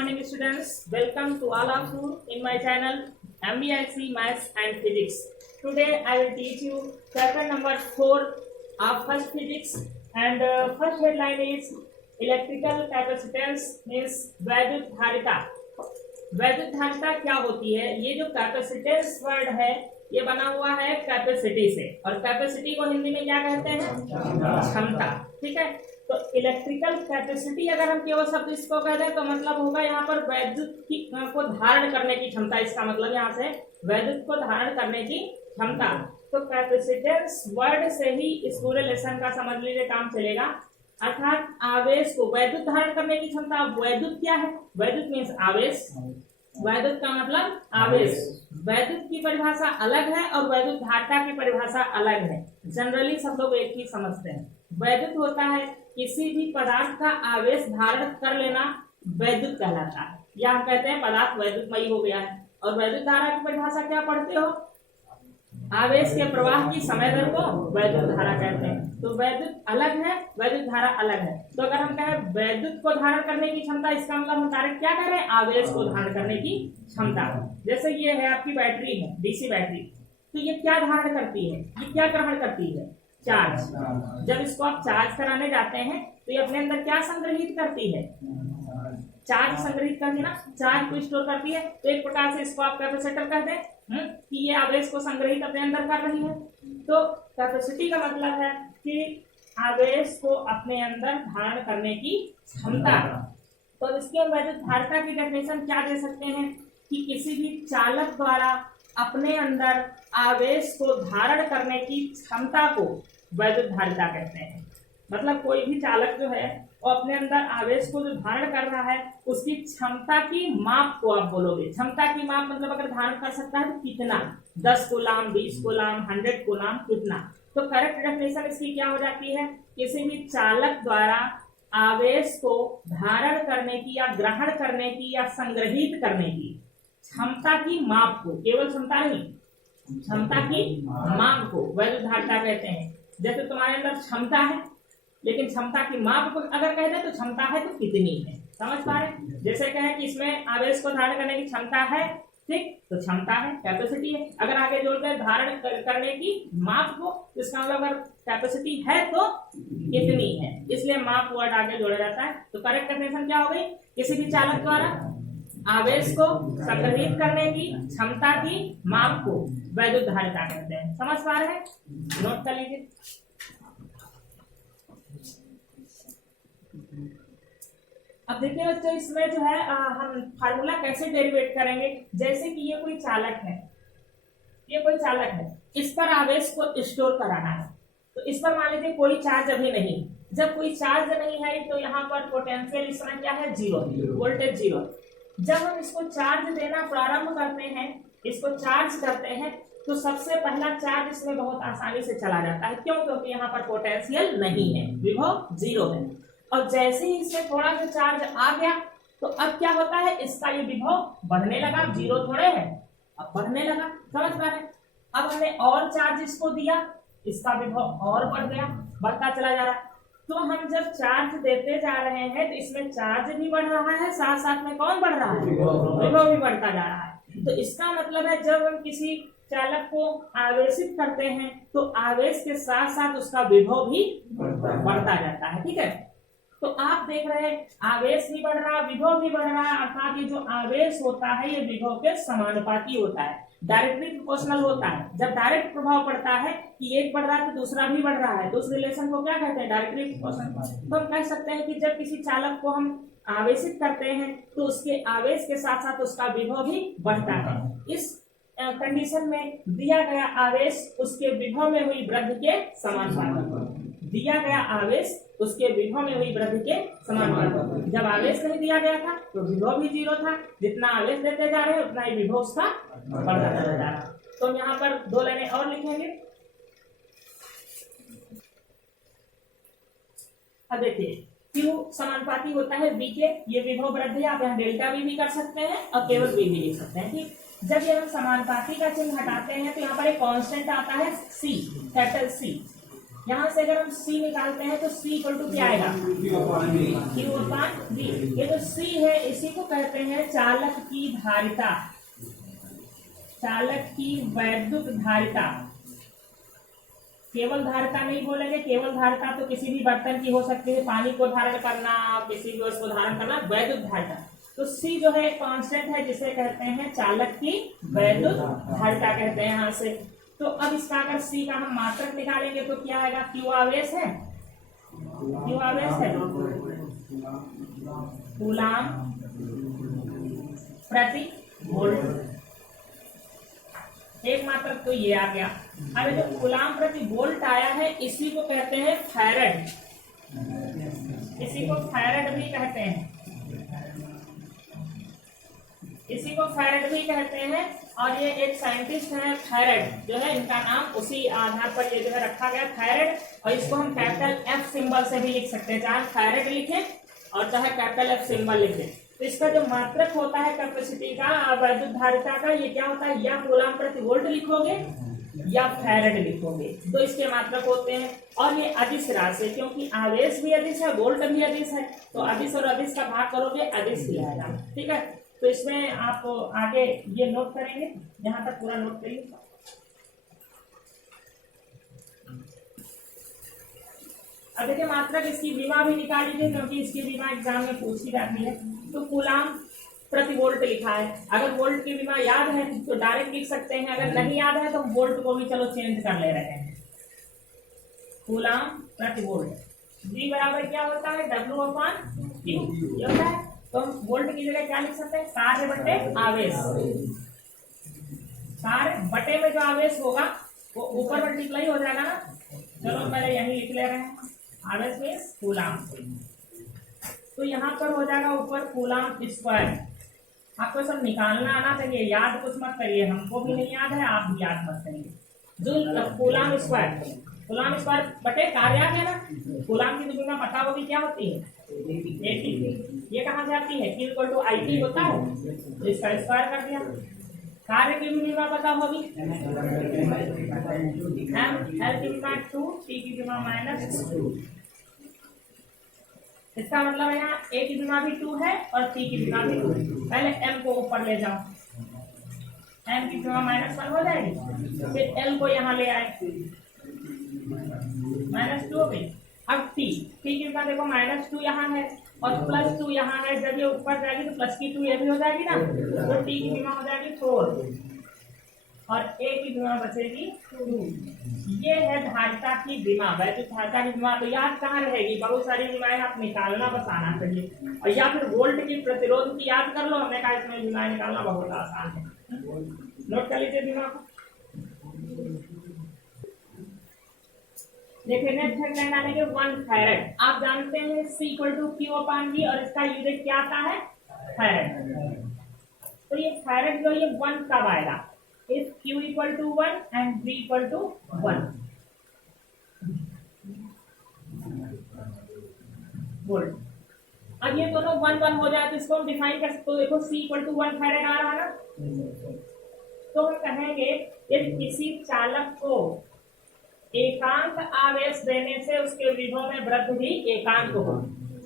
morning students, welcome to all of you in my channel MBIC Maths and Physics. Today I will teach you chapter number 4 of first physics and first headline is electrical capacitance means वैद्युत धारिता। वैद्युत धारिता क्या होती है? ये जो capacitance word है ये बना हुआ है कैपेसिटी से, और कैपेसिटी को हिंदी में क्या कहते हैं? क्षमता। ठीक है, तो इलेक्ट्रिकल कैपेसिटी अगर हम केवल शब्द इसको कह दें तो मतलब होगा यहाँ पर वैद्युत को धारण करने की क्षमता। इसका मतलब यहाँ से वैद्युत को धारण करने की क्षमता। तो कैपेसिटेंस वर्ड से ही इस पूरे लेसन का समझ लीजिए काम चलेगा, अर्थात आवेश को वैद्युत धारण करने की क्षमता। वैद्युत क्या है? वैद्युत मीन्स आवेश। वैद्युत का मतलब आवेश। वैद्युत की परिभाषा अलग है और वैद्युत धारिता की परिभाषा अलग है। जनरली सब लोग एक ही समझते हैं। वैद्युत होता है किसी भी पदार्थ का आवेश धारण कर लेना, वैद्युत कहलाता है। या हम कहते हैं पदार्थ वैद्युतमयी हो गया है। और वैद्युत धारा की परिभाषा क्या पढ़ते हो? आवेश के प्रवाह की समय दर को वैद्युत धारा कहते हैं। तो वैद्युत अलग है, वैद्युत धारा अलग है। तो अगर हम कहें वैद्युत को धारण करने की क्षमता, इसका मतलब हम डायरेक्ट क्या कह रहे हैं? आवेश को धारण करने की क्षमता। जैसे ये है आपकी बैटरी है, डीसी बैटरी, तो ये क्या धारण करती है? ये क्या ग्रहण करती है? चार्ज। जब इसको आप चार्ज कराने जाते हैं तो ये अपने अंदर क्या संग्रहित करती है? चार्ज संग्रहित करती है ना, चार्ज को स्टोर करती है। तो एक प्रकार से इसको आप कैपेसिटर कहते हैं कि ये आवेश को संग्रहित अपने अंदर कर रही है। तो कैपेसिटी का मतलब है कि आवेश को अपने अंदर धारण करने की क्षमता। तो इसके हम वैद्युत धारिता की डेफिनेशन क्या दे सकते हैं कि किसी भी चालक द्वारा अपने अंदर आवेश को धारण करने की क्षमता को वैद्युत धारिता कहते हैं। मतलब कोई भी चालक जो है वो अपने अंदर आवेश को जो धारण कर रहा है उसकी क्षमता की माप को आप बोलोगे। क्षमता की माप मतलब अगर धारण कर सकता है तो कितना? 10 कूलाम, 20 कूलाम, 100 कूलाम, कितना? तो करेक्ट डेफिनेशन इसकी क्या हो जाती है? किसी भी चालक द्वारा आवेश को धारण करने की या ग्रहण करने की या संग्रहित करने की क्षमता की माप को, केवल क्षमता नहीं, क्षमता की माप को वैद्युत धारिता कहते हैं। जैसे तुम्हारे अंदर क्षमता है, लेकिन क्षमता की माप को अगर कह दे तो क्षमता है तो कितनी है, समझ पा रहे? जैसे कहें कि इसमें आवेश को धारण करने की क्षमता है, ठीक, तो क्षमता है, कैपेसिटी है। अगर आगे जोड़कर धारण करने की माप को, इसका मतलब अगर कैपेसिटी है तो कितनी है, इसलिए माप वर्ड आगे जोड़ा जाता है। तो करेक्ट डेफिनेशन क्या हो गई? किसी भी चालक द्वारा आवेश को संग्रहित करने की क्षमता की माप को वैद्युत धारिता कहते हैं। समझ पा रहे हैं? नोट कर लीजिए। अब देखिए बच्चों, इसमें जो है हम फार्मूला कैसे डेरिवेट करेंगे। जैसे कि ये कोई चालक है, ये कोई चालक है, इस पर आवेश को स्टोर कराना है। तो इस पर मान लीजिए कोई चार्ज अभी नहीं। जब कोई चार्ज नहीं है तो यहाँ पर पोटेंशियल इस समय क्या है? Zero, voltage zero. जब हम इसको चार्ज देना प्रारंभ करते हैं, इसको चार्ज करते हैं, तो सबसे पहला चार्ज इसमें बहुत आसानी से चला जाता है। क्यों? क्योंकि यहाँ पर पोटेंशियल नहीं है, विभव जीरो है। और जैसे ही इसमें थोड़ा सा चार्ज आ गया तो अब क्या होता है? इसका ये विभव बढ़ने लगा, जीरो थोड़े है, अब बढ़ने लगा। समझ पा रहे? अब हमने और चार्ज इसको दिया, इसका विभव और बढ़ गया, बढ़ता चला जा रहा है। तो हम जब चार्ज देते जा रहे हैं तो इसमें चार्ज भी बढ़ रहा है, साथ साथ में कौन बढ़ रहा है? विभव भी बढ़ता जा रहा है। तो इसका मतलब है जब हम किसी चालक को आवेशित करते हैं तो आवेश के साथ साथ उसका विभव भी बढ़ता जाता है। ठीक है, तो आप देख रहे हैं आवेश भी बढ़ रहा, विभव भी बढ़ रहा है, अर्थात ये जो आवेश होता है ये विभव के समानुपाती होता है, डायरेक्टली प्रोपोर्शनल होता है। जब डायरेक्ट प्रभाव पड़ता है कि एक बढ़ रहा है तो दूसरा भी बढ़ रहा है, तो उस रिलेशन को क्या कहते हैं? Directly proportional. तो हम कह सकते हैं कि जब किसी चालक को हम आवेशित करते हैं तो उसके आवेश के साथ साथ उसका विभव भी बढ़ता है। इस कंडीशन में दिया गया आवेश उसके विभव में हुई वृद्धि के समानुपाती। दिया गया आवेश उसके विभव में हुई वृद्धि के समानुपाती। जब आवेश नहीं दिया गया था तो विभव भी जीरो था, जितना आवेश देते जा रहे हैं उतना ही विभव उसका बढ़ता चला जा रहा है। तो हम यहाँ पर 2 लाइनें और लिखेंगे। अब देखिए Q समानुपाती होता है V के, ये विभव वृद्धि आप यहाँ डेल्टा V भी कर सकते हैं और केवल V भी लिख सकते हैं। ठीक, जब ये हम समानुपाती का चिन्ह हटाते हैं तो यहाँ पर एक कांस्टेंट आता है C, कैपिटल C। यहाँ से अगर हम C निकालते हैं तो C इक्वल टू क्या आएगा, Q अपान V। ये जो C है इसी को कहते हैं चालक की धारिता, चालक की वैद्युत धारिता। केवल धारिता नहीं बोलेंगे, केवल धारिता तो किसी भी बर्तन की हो सकती है, पानी को धारण करना, किसी भी वस्तु को धारण करना, वैद्युत धारिता। तो C जो है एक कांस्टेंट है जिसे कहते हैं चालक की वैद्युत धारिता कहते हैं यहाँ से। तो अब इसका अगर C का हम मात्रक निकालेंगे तो क्या आएगा, Q आवेश है, Q आवेश है, कूलाम प्रति वोल्ट। एक मात्रक तो ये आ गया। अब जो कूलाम प्रति वोल्ट आया है इसी को कहते हैं फैरड, इसी को फैरड भी कहते हैं, इसी को फैरड भी कहते हैं। और ये एक साइंटिस्ट है फैरड जो है, इनका नाम उसी आधार पर ये जो है रखा गया फैरड। और इसको हम कैपिटल F सिंबल से भी लिख सकते हैं, चाहे फैरड लिखें और चाहे कैपिटल F सिंबल लिखें। तो इसका जो मात्रक होता है कैपेसिटी का, वैद्युत धारिता का, ये क्या होता है, या कूलाम प्रति वोल्ट लिखोगे या फैरड लिखोगे, तो इसके मात्रक होते हैं। और ये अदिश राशि, क्योंकि आवेश भी अदिश है, वोल्ट भी अदिश है, तो अदिश और अदिश का भाग करोगे अदिश ही आएगा। ठीक है, तो इसमें आप आगे ये नोट करेंगे, यहाँ तक पूरा नोट करिए। अब देखिए मात्रक इसकी विमा भी निकाल लीजिए, क्योंकि इसकी विमा एग्जाम में पूछी जाती है। तो कूलाम प्रति वोल्ट लिखा है, अगर वोल्ट की विमा याद है तो डायरेक्ट लिख सकते हैं, अगर नहीं याद है तो वोल्ट को भी चलो चेंज कर ले रहे हैं। कूलाम प्रति वोल्ट V बराबर क्या होता है, W अपान Q, ये होता है। तो हम वोल्ट की जगह क्या लिख सकते हैं, कार्य बटे आवेश। कार्य बटे में जो आवेश होगा वो ऊपर मल्टीप्लाई हो जाएगा ना। चलो पहले यही लिख ले रहे हैं, आवेश में कूलाम, तो यहाँ पर हो जाएगा ऊपर कूलाम स्क्वायर। आपको सब निकालना आना चाहिए, याद कुछ मत करिए, हमको भी नहीं याद है, आप भी याद मत करिए। जो कूलाम स्क्वायर, कूलाम स्क्वायर बटे कार्य आ गया ना, कूलाम की जो पता होगी क्या होती है, ये कहाँ से आती है, Q इक्वल टू IT होता है, तो इसका स्क्वायर कर दिया। कार्य की भी विमा पता होगी, M L की विमा 2, T की विमा -2। इसका मतलब यहाँ A की विमा भी 2 है और T की विमा भी 2 है। पहले M को ऊपर ले जाओ, M की विमा -1 हो जाएगी, फिर L को यहाँ ले आए, -2 हो गई। अब T की विमा देखो -2 यहाँ है और +2 यहाँ है, जब ये ऊपर जाएगी तो प्लस की 2 ये भी हो जाएगी ना, तो T की विमा हो जाएगी 4 और A की विमा बचेगी 2। ये है धारिता की विमा, वैद्युत धारिता की विमा। तो याद कहाँ रहेगी, बहुत सारी विमाएं आप निकालना बस आना चाहिए, और या फिर वोल्ट की प्रतिरोध की याद कर लो, हमने कहा इसमें विमाएं निकालना बहुत आसान है। नोट कर लीजिए विमा को। देखिए नेक्स्ट हेडलाइन आने के 1 फैरड। आप जानते हैं C equal to Q upon V और इसका यूनिट क्या आता है, फैरड। तो ये फैरड जो ये 1 कब आएगा, if Q equal to 1 and V equal to 1 volt. अब ये दोनों 1 1 हो जाए तो इसको हम डिफाइन कर सकते हो। देखो C इक्वल टू 1 फैरड आ रहा है ना, तो हम कहेंगे यदि किसी चालक को एकांक आवेश देने से उसके विभव में वृद्धि एकांक हो,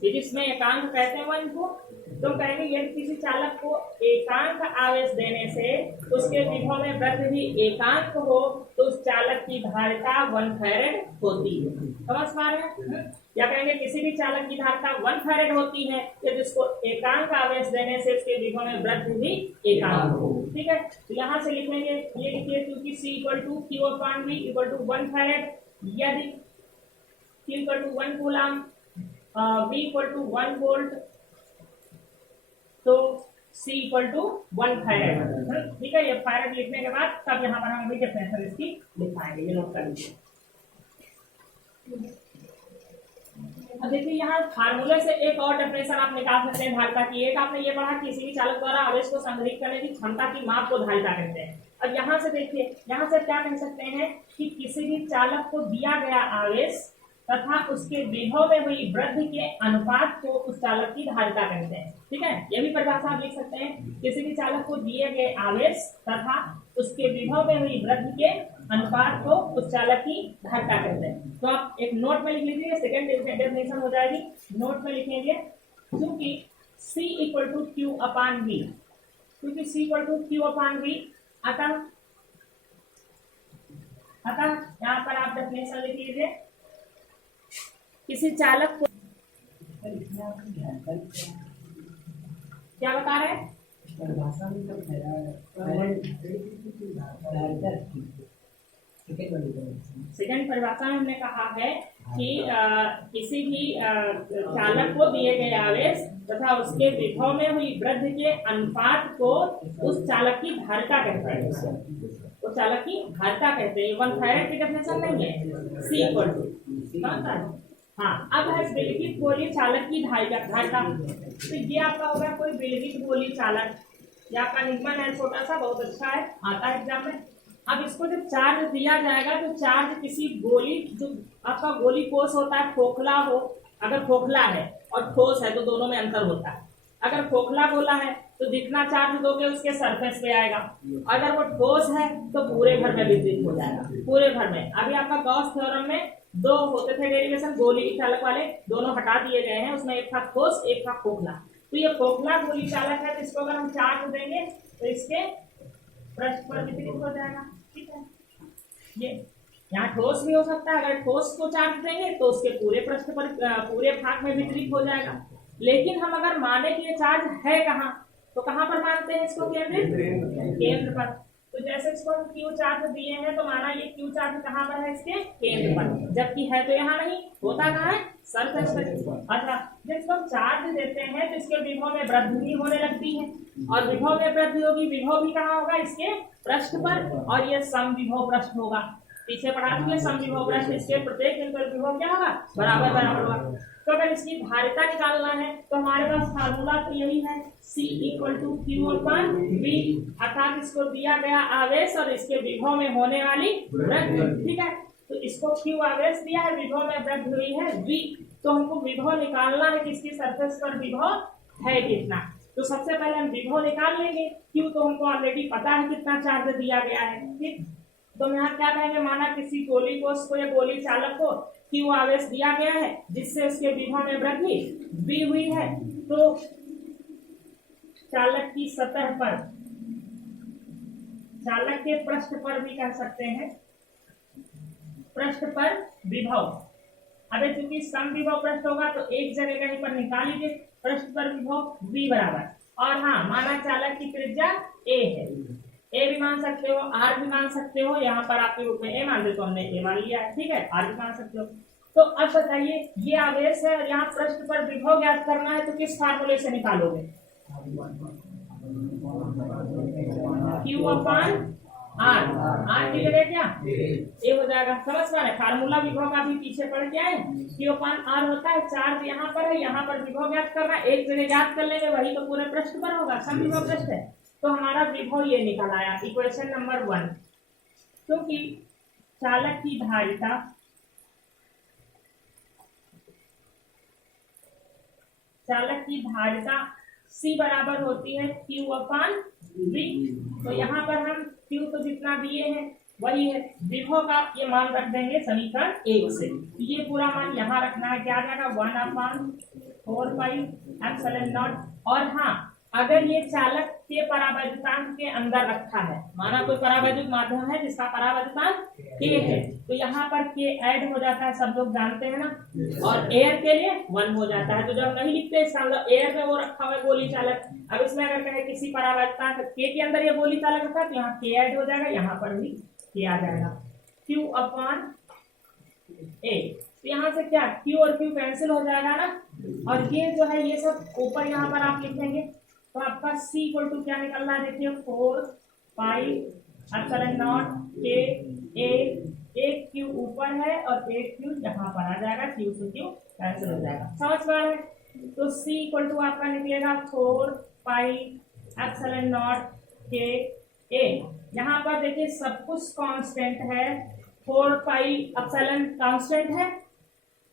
जिसमें एकांक कहते हैं 1 को, तो कहेंगे यदि किसी चालक को एकांक आवेश देने से उसके विभव में वृद्धि एकांक हो तो उस चालक की धारिता 1 फैरड होती है। समझ पा रहे हैं? या कहेंगे किसी भी चालक की धारिता 1 फैरड होती है यदि उसको एकांक आवेश देने से उसके विभव में वृद्धि एकांक हो। ठीक है, तो यहाँ से लिखेंगे, ये लिखिए क्योंकि C equal to Q upon V equal to 1 farad, यदि Q equal to 1 coulomb, V equal to 1 volt, तो C इक्वल टू 1 फैरड। ठीक है, ये फैरड लिखने के बाद तब यहाँ पर हम अभी डेफिनेशन इसकी लिखाएंगे, ये नोट कर लीजिए। अब देखिए यहाँ फार्मूले से एक और डेफिनेशन आप निकाल सकते हैं धारिता की। एक आपने ये पढ़ा कि किसी भी चालक द्वारा आवेश को संग्रहित करने की क्षमता की माप को धारिता कहते हैं। अब यहाँ से देखिए, यहाँ से क्या कह सकते हैं कि किसी भी चालक को दिया गया आवेश तथा उसके विभव में हुई वृद्धि के अनुपात को उस चालक की धारिता कहते हैं। ठीक है, ये भी परिभाषा आप लिख सकते हैं, किसी भी चालक को दिए गए आवेश तथा उसके विभव में हुई वृद्धि के अनुपात को उस चालक की धारिता कहते हैं। तो आप एक नोट में लिख लीजिए, सेकंड डेफिनेशन हो जाएगी। नोट में लिखेंगे क्योंकि C equal to Q upon V, क्योंकि C equal to Q upon V, अतः यहाँ पर आप डेफिनेशन लिख लीजिए, किसी चालक को क्या बता रहे हैं, सेकंड परिभाषा में हमने कहा है कि किसी भी चालक को दिए गए आवेश तथा उसके विभव में हुई वृद्धि के अनुपात को उस चालक की धारिता कहते हैं, उस चालक की धारिता कहते हैं। 1 फैराड की डेफिनेशन नहीं है, C इक्वल टू, हाँ। अब है विलगित गोली चालक की धारिता। तो ये आपका होगा कोई विलगित गोली चालक, ये आपका निगमन है, छोटा सा, बहुत अच्छा है, आता है एग्जाम में। अब इसको जब चार्ज दिया जाएगा तो चार्ज किसी गोली, जो आपका गोली कोष होता है, खोखला हो, अगर खोखला है और ठोस है तो दोनों में अंतर होता है। अगर खोखला गोला है तो जितना चार्ज दोगे उसके सरफेस पे आएगा, अगर वो ठोस है तो पूरे भर में वितरित हो जाएगा, पूरे भर में। अभी आपका गॉस थ्योरम में 2 होते थे डेरिवेशन, गोली की चालक वाले, दोनों हटा दिए गए हैं, उसमें एक था ठोस एक था खोखला। तो ये खोखला गोली चालक है, जिसको अगर हम चार्ज देंगे तो इसके पृष्ठ पर वितरित हो जाएगा, ठीक है। ये यहाँ ठोस भी हो सकता है, अगर ठोस को चार्ज देंगे तो उसके पूरे पृष्ठ पर, पूरे भाग में वितरित हो जाएगा। लेकिन हम अगर माने कि ये चार्ज है कहाँ, तो कहाँ पर मानते हैं इसको, केंद्र पर। तो जैसे इसको हम क्यू चार्ज दिए हैं तो माना ये क्यू चार्ज कहाँ पर है, इसके केंद्र पर, जबकि है तो यहाँ नहीं, होता कहाँ है, सरफेस पर। अच्छा, जब इसको हम चार्ज देते हैं तो इसके विभव में वृद्धि होने लगती है, और विभव में वृद्धि होगी, विभव भी कहाँ होगा, इसके पृष्ठ पर, और ये समविभव पृष्ठ होगा। पीछे पढ़ा दिए समविभव पृष्ठ, इसके प्रत्येक बिंदु विभव क्या होगा, बराबर होगा। तो अगर इसकी धारिता निकालना है तो हमारे पास फार्मूला तो यही है, C equal to Q upon V, अर्थात इसको दिया गया आवेश और इसके विभव में होने वाली वृद्धि, ठीक है। तो इसको क्यू आवेश दिया है, विभव में वृद्धि हुई है V, तो हमको विभव निकालना है कि इसकी सरफेस पर विभव है कितना। तो सबसे पहले हम विभव निकाल लेंगे, क्यू तो हमको ऑलरेडी पता है कितना चार्ज दिया गया है, ठीक। तो हम यहाँ क्या कहेंगे, माना किसी गोली कोष को या गोली चालक को क्यू आवेश दिया गया है, जिससे उसके विभव में वृद्धि भी हुई है, तो चालक की सतह पर, चालक के पृष्ठ पर भी कह सकते हैं, पृष्ठ पर विभव। अबे चूंकि समविभव पृष्ठ होगा तो एक जगह कहीं पर निकाल लीजिए, पृष्ठ पर विभव V बराबर, और हाँ, माना चालक की त्रिज्या A है, A भी मान सकते हो, R भी मान सकते हो, यहाँ पर आपके रूप में A मान दे तो हमने A मान लिया है, ठीक है, R भी मान सकते हो। तो अब बताइए, ये आवेश है और यहाँ पृष्ठ पर विभव ज्ञात करना है, तो किस फार्मूले से निकालोगे, Q अपान R, R की जगह क्या A हो जाएगा, समझ पा रहे, फार्मूला विभव का भी पीछे पड़ के आए, Q अपान R होता है, चार्ज यहाँ पर है, यहाँ पर विभव ज्ञात करना, एक जगह ज्ञात कर लेंगे, वही तो पूरे पृष्ठ पर होगा, समविभव पृष्ठ है। तो हमारा विभव ये निकल आया, इक्वेशन नंबर 1। क्योंकि चालक की धारिता, चालक की धारिता C बराबर होती है Q अपान V, तो यहाँ पर हम Q तो जितना दिए हैं वही है, विभव का ये मान रख देंगे समीकरण 1 से, ये पूरा मान यहाँ रखना है, क्या आ जाएगा 1/4 पाई एप्सिलॉन नॉट। और हाँ, अगर ये चालक के परावैद्युतांक के अंदर रखा है, माना कोई परावैद्युत माध्यम है जिसका परावैद्युतांक K है, तो यहाँ पर K ऐड हो जाता है, सब लोग जानते हैं ना, और एयर के लिए 1 हो जाता है। तो जब नहीं लिखते इसका मतलब एयर में वो रखा हुआ है गोली चालक, अब इसमें अगर कहे किसी परावैद्युतांक K के अंदर ये गोली चालक रखा है तो यहाँ K ऐड हो जाएगा, यहाँ पर भी K आ जाएगा, Q अपान A। तो यहाँ से क्या Q और Q कैंसिल हो जाएगा ना, और ये जो है ये सब ऊपर यहाँ पर आप लिख देंगे, तो आपका C इक्वल टू क्या निकलना है, देखिए 4 pi epsilon not K A, एक Q ऊपर है और एक Q यहाँ पर आ जाएगा, Q से Q कैंसिल हो जाएगा, समझ पा रहे हैं। तो C इक्वल टू आपका निकलेगा 4 pi epsilon not K A, यहाँ पर देखिए सब कुछ कांस्टेंट है, 4 पाई एप्सिलॉन कांस्टेंट है,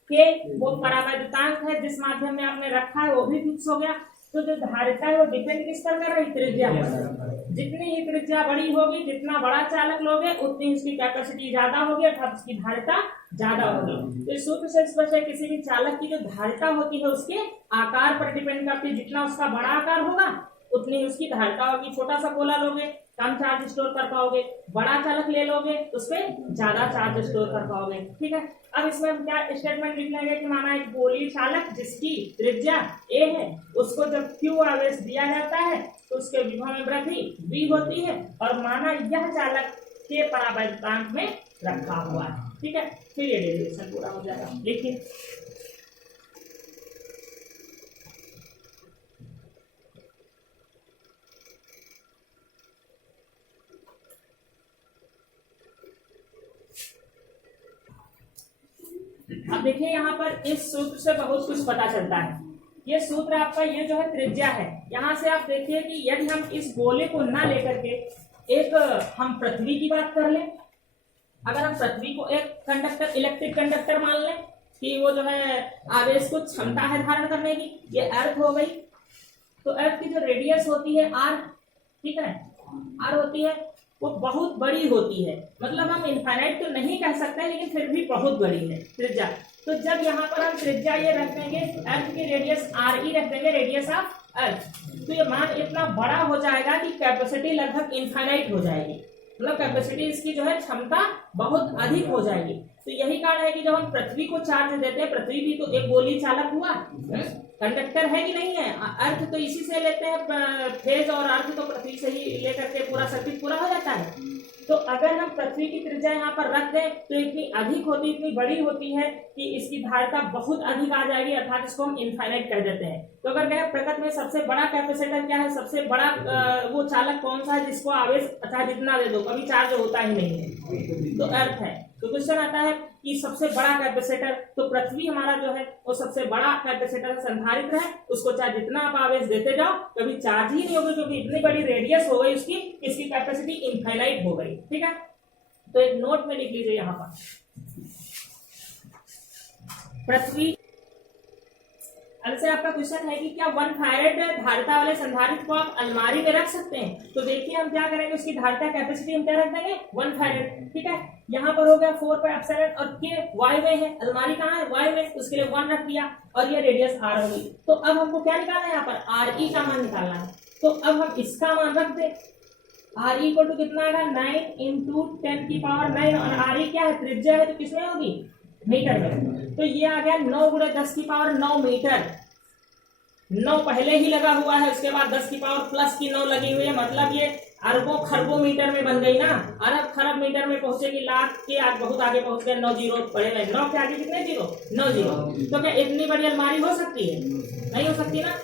K वो परावैद्युतांक है जिस माध्यम में आपने रखा है वो भी फिक्स हो गया। तो जो धारिता है वो डिपेंड किस पर कर रही है, त्रिज्या पर। जितनी ही त्रिज्या बड़ी होगी, जितना बड़ा चालक लोगे उतनी उसकी कैपेसिटी ज्यादा होगी अर्थात उसकी धारिता ज्यादा होगी। तो इस सूत्र से स्पष्ट है किसी भी चालक की जो धारिता होती है उसके आकार पर डिपेंड करती है। जितना उसका बड़ा आकार होगा उतनी उसकी धारिता होगी। छोटा सा गोला लोगे कम चार्ज स्टोर कर पाओगे, बड़ा चालक ले लोगे उसमें ज्यादा चार्ज स्टोर कर पाओगे। ठीक है, अब इसमें हम क्या स्टेटमेंट लिख लेंगे कि माना एक गोलीय चालक जिसकी त्रिज्या a है उसको जब q आवेश दिया जाता है तो उसके विभव में वृद्धि v होती है और माना यह चालक के परावर्तकांक में रखा हुआ है। ठीक है, फिर ये डेरिवेशन पूरा हो जाएगा। लिखिए अब देखिए यहाँ पर इस सूत्र से बहुत कुछ पता चलता है। ये सूत्र आपका ये जो है त्रिज्या है। यहाँ से आप देखिए कि यदि हम इस गोले को ना लेकर के एक हम पृथ्वी की बात कर लें, अगर हम पृथ्वी को एक कंडक्टर इलेक्ट्रिक कंडक्टर मान लें कि वो जो है आवेश को क्षमता है धारण करने की, ये अर्थ हो गई। तो अर्थ की जो रेडियस होती है आर, ठीक है, आर होती है वो बहुत बड़ी होती है। मतलब हम इनफाइनाइट तो नहीं कह सकते लेकिन फिर भी बहुत बड़ी है त्रिज्या। तो जब यहाँ पर हम त्रिज्या ये रख देंगे अर्थ की रेडियस आर ई रख देंगे, रेडियस ऑफ अर्थ, तो ये मान इतना बड़ा हो जाएगा कि कैपेसिटी लगभग इनफाइनाइट हो जाएगी। मतलब कैपेसिटी इसकी जो है क्षमता बहुत अधिक हो जाएगी। तो यही कारण है कि जब हम पृथ्वी को चार्ज देते हैं, पृथ्वी भी तो एक गोलीय चालक हुआ, कंडक्टर है कि नहीं है, अर्थ तो इसी से लेते हैं, फेज और अर्थ तो पृथ्वी से ही लेकर के पूरा सर्किट पूरा हो जाता है। तो अगर हम पृथ्वी की त्रिज्या यहाँ पर रख दें तो इतनी अधिक होती, इतनी बड़ी होती है कि इसकी धारिता बहुत अधिक आ जाएगी, अर्थात इसको हम इनफाइनाइट कर देते हैं। तो अगर कहें प्रकृति में सबसे बड़ा कैपेसिटर क्या है, सबसे बड़ा वो चालक कौन सा है जिसको आवेश अच्छा जितना दे दो कभी चार्ज होता ही नहीं है, तो अर्थ है। तो क्वेश्चन आता है कि सबसे बड़ा कैपेसिटर, तो पृथ्वी हमारा जो है वो सबसे बड़ा कैपेसिटर संधारित्र है, उसको चाहे जितना आप आवेश देते जाओ कभी चार्ज ही नहीं होगी क्योंकि इतनी बड़ी रेडियस हो गई उसकी, इसकी कैपेसिटी इनफाइनाइट हो गई। ठीक है, तो एक नोट में लिख लीजिए यहाँ पर पृथ्वी। अब से आपका क्वेश्चन है कि क्या 1 फैरेड धारिता वाले संधारित्र को आप अलमारी में रख सकते हैं। तो देखिए हम क्या करेंगे, उसकी धारिता कैपेसिटी हम क्या रख देंगे 1 फैरेड। ठीक है, यहाँ पर हो गया 4πε और के वाई में है, अलमारी कहाँ है वाई में, उसके लिए 1 रख दिया और ये रेडियस आर हो गई। तो अब हमको क्या निकालना है, यहाँ पर आर ई का मान निकालना है। तो अब हम इसका मान रख दे, आर ई को तो कितना आएगा 9 × 10⁹ और आर ई क्या है त्रिज्या है तो किसमें होगी मीटर में। तो ये आ गया 9 × 10⁹ मीटर। 9 पहले ही लगा हुआ है, उसके बाद 10⁻+9 लगी हुई है, मतलब ये अरबों खरबों मीटर में बन गई ना, अरब खरब मीटर में पहुंचेगी, लाख के आज बहुत आगे पहुंच गए, 9 जीरो पड़े हुए, 9 के आगे कितने जीरो 9 जीरो। तो क्या इतनी बड़ी अलमारी हो सकती है, नहीं हो सकती ना।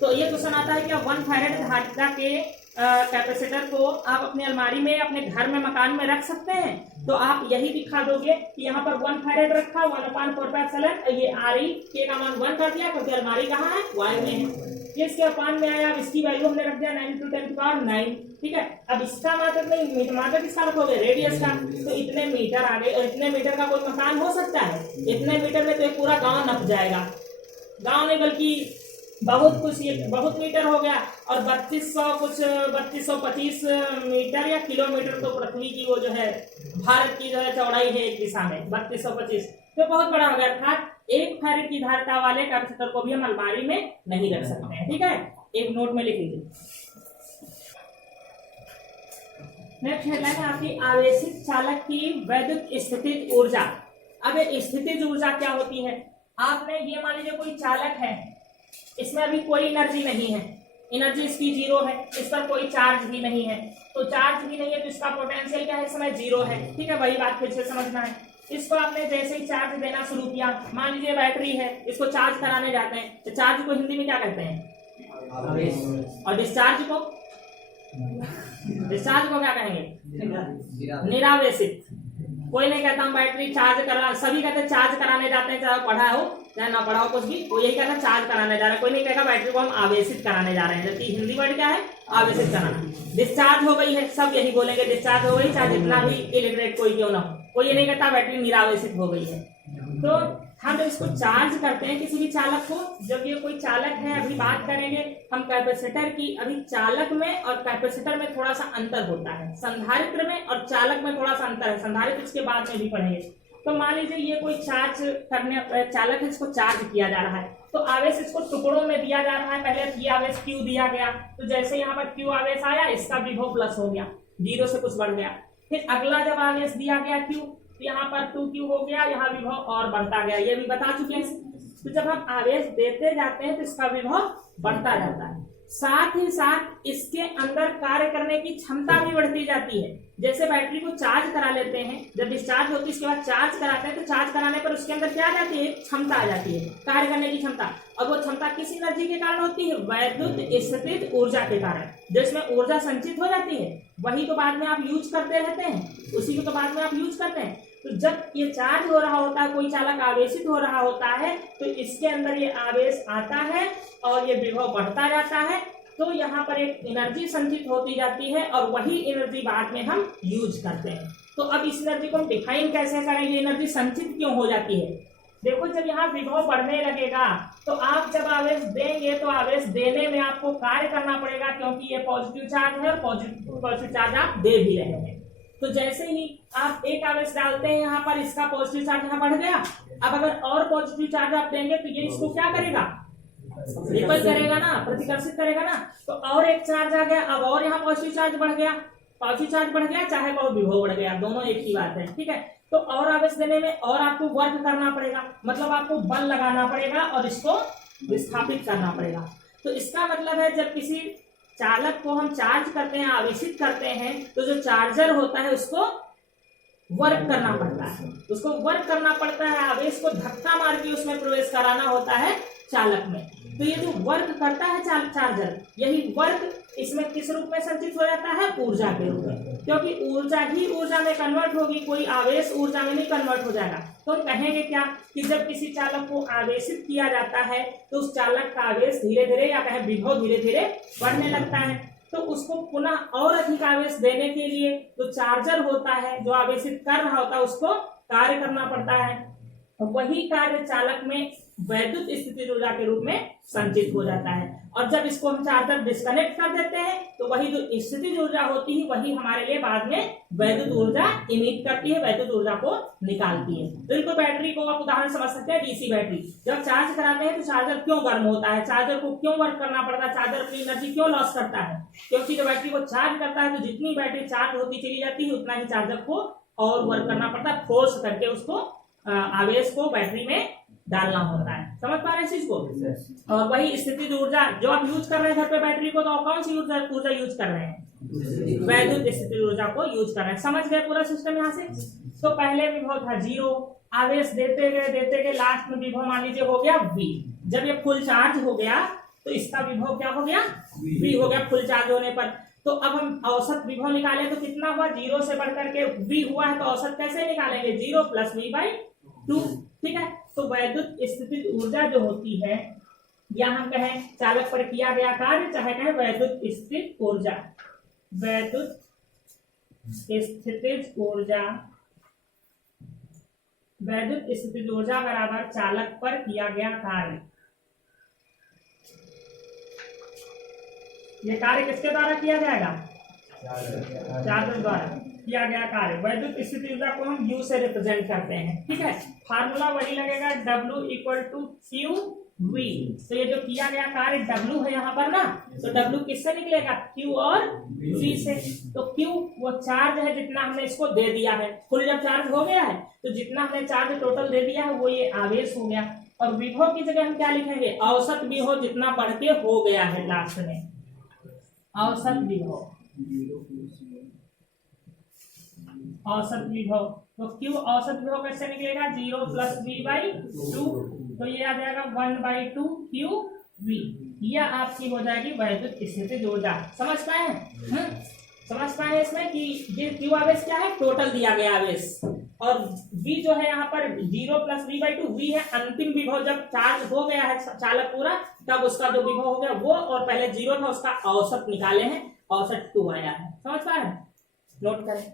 तो ये क्वेश्चन आता है कि 1 फैरेड धारिता के कैपेसिटर को आप अपनी अलमारी में अपने घर में मकान में रख सकते हैं। तो आप यही दिखा दोगे कि यहाँ पर 1 फैरेड रखा 1/4πε, ये आर ई के का मान 1 कर दिया क्योंकि अलमारी कहाँ है वाई में है, ये इसके अपान में आया। अब इसकी वैल्यू हमने रख दिया 9 × 10⁹ ठीक है। अब इसका मात्रक नहीं, मात्रक किसका रखोगे रेडियस का, तो इतने मीटर आ गए और इतने मीटर का कोई मकान हो सकता है, इतने मीटर में तो एक पूरा गाँव नप जाएगा, गाँव नहीं बल्कि बहुत कुछ, ये बहुत मीटर हो गया। और 3225 मीटर या किलोमीटर तो पृथ्वी की वो जो है भारत की जो है चौड़ाई है एक दिशा में 3225, तो बहुत बड़ा हो गया। अर्थात 1 फैरेड की धारिता वाले कैपेसिटर को भी हम अलमारी में नहीं रख सकते हैं। ठीक है, एक नोट में लिख लीजिए। नेक्स्ट हेडलाइन है आपकी आवेशित चालक की वैद्युत स्थितिज ऊर्जा। अब स्थितिज ऊर्जा क्या होती है, आपने ये मान लीजिए कोई चालक है, इसमें अभी कोई एनर्जी नहीं है, एनर्जी इसकी 0 है, इस पर कोई चार्ज भी नहीं है। तो चार्ज भी नहीं है तो इसका पोटेंशियल क्या है, समय 0 है। ठीक है, वही बात फिर से समझना है। इसको आपने जैसे ही चार्ज देना शुरू किया, मान लीजिए बैटरी है, इसको चार्ज कराने जाते हैं, तो चार्ज को हिंदी में क्या कहते हैं, और डिस्चार्ज को क्या कहेंगे, निरावेशित। कोई नहीं कहता हम बैटरी चार्ज करा, सभी कहते चार्ज कराने जाते हैं, चाहे पढ़ा हो चाहे ना पढ़ा हो कुछ भी, वो यही कहता चार्ज कराने जा रहे हैं। कोई नहीं कहेगा बैटरी को हम आवेशित कराने जा रहे हैं, जबकि हिंदी वर्ड क्या है आवेशित कराना। डिस्चार्ज हो गई है, सब यही बोलेंगे डिस्चार्ज हो गई, चाहे जितना भी इलेक्ट्रेट कोई क्यों ना हो, कोई ये नहीं कहता बैटरी निरावेशित हो गई है। तो हम जब इसको चार्ज करते हैं किसी भी चालक को, जब ये कोई चालक है, अभी बात करेंगे हम कैपेसिटर की। अभी चालक में और कैपेसिटर में थोड़ा सा अंतर होता है, संधारित्र में और चालक में थोड़ा सा अंतर है। संधारित्र इसके बाद में भी पढ़ेंगे। तो मान लीजिए ये कोई चार्ज करने चालक है, इसको चार्ज किया जा रहा है, तो आवेश इसको टुकड़ों में दिया जा रहा है। पहले ये आवेश Q दिया गया, तो जैसे यहाँ पर Q आवेश आया, इसका विभव प्लस हो गया, 0 से कुछ बढ़ गया। फिर अगला जब आवेश दिया गया Q, तो यहाँ पर 2Q हो गया, यहाँ विभव और बढ़ता गया, ये भी बता चुके हैं। तो जब हम आवेश देते जाते हैं तो इसका विभव बढ़ता जाता है, साथ ही साथ इसके अंदर कार्य करने की क्षमता भी बढ़ती जाती है। जैसे बैटरी को चार्ज करा लेते हैं, जब डिस्चार्ज होती है इसके बाद चार्ज कराते हैं, तो चार्ज कराने पर उसके अंदर क्या आ जाती है, क्षमता आ जाती है, कार्य करने की क्षमता। और वो क्षमता किस एनर्जी के कारण होती है, वैद्युत स्थितिज ऊर्जा के कारण। जिसमें ऊर्जा संचित हो जाती है, वही तो बाद में आप यूज करते रहते हैं, उसी को तो बाद में आप यूज करते हैं। तो जब ये चार्ज हो रहा होता है, कोई चालक आवेशित हो रहा होता है, तो इसके अंदर ये आवेश आता है और ये विभव बढ़ता जाता है। तो यहाँ पर एक एनर्जी संचित होती जाती है और वही एनर्जी बाद में हम यूज करते हैं। तो अब इस एनर्जी को हम डिफाइन कैसे करेंगे, एनर्जी संचित क्यों हो जाती है। देखो, जब यहाँ विभव बढ़ने लगेगा तो आप जब आवेश देंगे तो आवेश देने में आपको कार्य करना पड़ेगा, क्योंकि ये पॉजिटिव चार्ज है और पॉजिटिव चार्ज आप दे भी रहे हैं। तो जैसे ही आप एक आवेश डालते हैं यहाँ पर, इसका पॉजिटिव चार्ज यहाँ बढ़ गया। अब अगर और पॉजिटिव चार्ज आप देंगे तो ये इसको क्या करेगा, रिपल करेगा ना, प्रतिकर्षित करेगा ना। तो और एक चार्ज आ गया, अब और यहाँ पॉजिटिव चार्ज बढ़ गया, पॉजिटिव चार्ज बढ़ गया चाहे वो विभव बढ़ गया, दोनों एक ही बात है, ठीक है। तो और आवेश देने में और आपको वर्क करना पड़ेगा, मतलब आपको बल लगाना पड़ेगा और इसको विस्थापित करना पड़ेगा। तो इसका मतलब है जब किसी चालक को हम चार्ज करते हैं, आवेशित करते हैं, तो जो चार्जर होता है उसको वर्क करना पड़ता है, उसको वर्क करना पड़ता है, आवेश को धक्का मार के उसमें प्रवेश कराना होता है चालक में। तो ये जो वर्क करता है चार्जर, यही वर्क इसमें किस रूप में संचित हो जाता है, ऊर्जा के रूप में, क्योंकि ऊर्जा ही ऊर्जा में कन्वर्ट होगी, कोई आवेश ऊर्जा में नहीं कन्वर्ट हो जाएगा। तो हम कहेंगे क्या कि जब किसी चालक को आवेशित किया जाता है तो उस चालक का आवेश धीरे धीरे या कहें विभव धीरे धीरे बढ़ने लगता है। तो उसको पुनः और अधिक आवेश देने के लिए जो चार्जर होता है, जो आवेशित कर रहा होता है, उसको कार्य करना पड़ता है। वही कार्य चालक में वैद्युत स्थितिज ऊर्जा के रूप में संचित हो जाता है। और जब इसको हम चार्जर डिस्कनेक्ट कर देते हैं तो वही जो स्थितिज ऊर्जा होती है वही हमारे लिए बाद में वैद्युत ऊर्जा इमिट करती है, वैद्युत ऊर्जा को निकालती है। तो इनको बैटरी को आप उदाहरण समझ सकते हैं, डीसी बैटरी जब चार्ज कराते हैं तो चार्जर क्यों गर्म होता है, चार्जर को क्यों वर्क करना पड़ता है, चार्जर अपनी एनर्जी क्यों लॉस करता है, क्योंकि जब बैटरी को चार्ज करता है तो जितनी बैटरी चार्ज होती चली जाती है उतना ही चार्जर को और वर्क करना पड़ता है, फोर्स करके उसको आवेश को बैटरी में डालना होता है। समझ पा रहे हैं इस चीज को। और वही स्थितिज ऊर्जा जो आप यूज कर रहे हैं घर पे बैटरी को, तो आप कौन सी ऊर्जा यूज कर रहे हैं, वैद्युत स्थितिज ऊर्जा को यूज कर रहे हैं। समझ गए पूरा सिस्टम यहाँ से। तो पहले विभव था 0, आवेश देते गए लास्ट में विभव मान लीजिए हो गया V। जब ये फुल चार्ज हो गया तो इसका विभव क्या हो गया, V हो गया फुल चार्ज होने पर। तो अब हम औसत विभव निकालें तो कितना हुआ, 0 से बढ़कर के V हुआ है, तो औसत कैसे निकालेंगे, 0 + V/2, ठीक है। तो वैद्युत स्थितिज ऊर्जा जो होती है, या हम कहें चालक पर किया गया कार्य, चाहे कहें वैद्युत स्थितिज ऊर्जा, वैद्युत स्थितिज ऊर्जा, वैद्युत स्थितिज ऊर्जा बराबर चालक पर किया गया कार्य। ये कार्य किसके द्वारा किया जाएगा, चार्जर द्वारा किया गया कार्य। वैद्युत स्थितिज ऊर्जा को हम U से रिप्रेजेंट करते हैं, ठीक है। फार्मूला वही लगेगा, W = QV। तो ये जो किया गया कार्य W है यहाँ पर ना, तो W किससे निकलेगा, Q और V से। तो Q वो चार्ज है जितना हमने इसको दे दिया है, फुल जब चार्ज हो गया है तो जितना हमने चार्ज टोटल दे दिया है वो ये आवेश हो गया। और विभव की जगह हम क्या लिखेंगे, औसत विभव जितना बढ़ के हो गया है लास्ट में, औसत विभव, औसत विभव। तो Q औसत विभव कैसे निकलेगा, 0 + V/2, तो ये आ जाएगा 1/2 QV। यह आपकी हो जाएगी वैद्युत स्थितिज ऊर्जा। समझ पाए हैं, समझ पाए इसमें कि ये Q आवेश क्या है, टोटल दिया गया आवेश, और V जो है यहाँ पर 0 + V/2, V है अंतिम विभव, जब चार्ज हो गया है चालक पूरा तब उसका जो विभव हो गया वो, और पहले 0 था उसका औसत निकाले हैं, औसत 2 आया है। समझ पा रहे हैं, नोट करें।